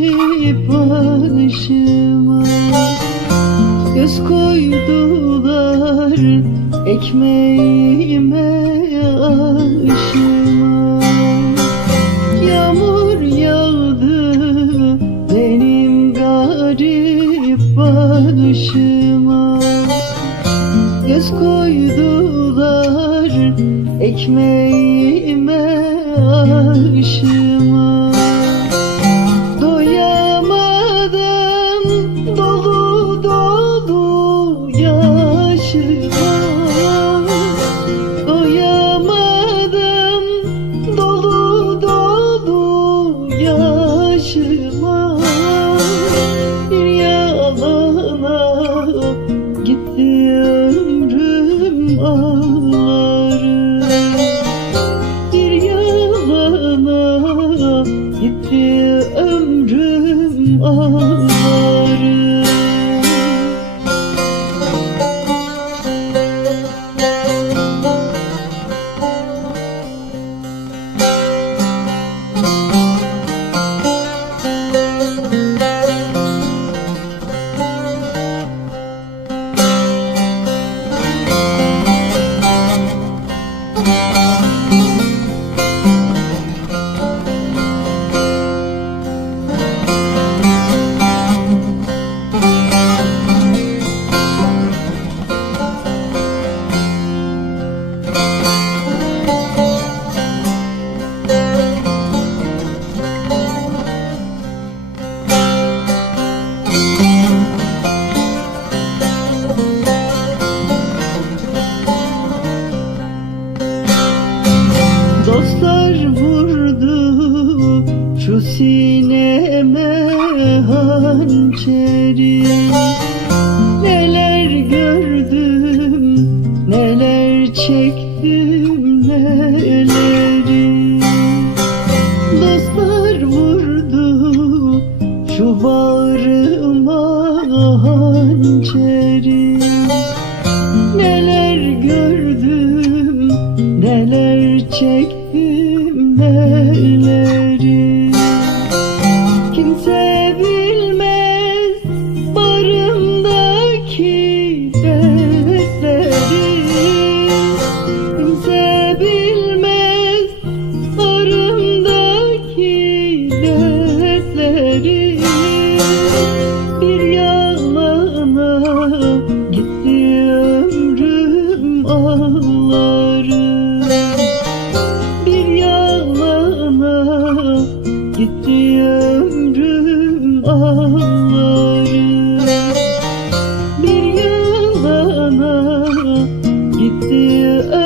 gelip başıma Göz koydular ekmeğime aşıma Yağmur yağdı benim garip başıma Göz koydular ekmeğime aşıma Doyamadım dolu dolu yaşıma. Bir yalana gitti ömrüm ağlarım Bir yalana gitti ömrüm ağlarım Dostlar vurdu şu sineme hançeri. Neler gördüm, neler çektim, neleri. Dostlar vurdu şu bağrıma hançeri ağlarım Bir yalana gitti ömrüm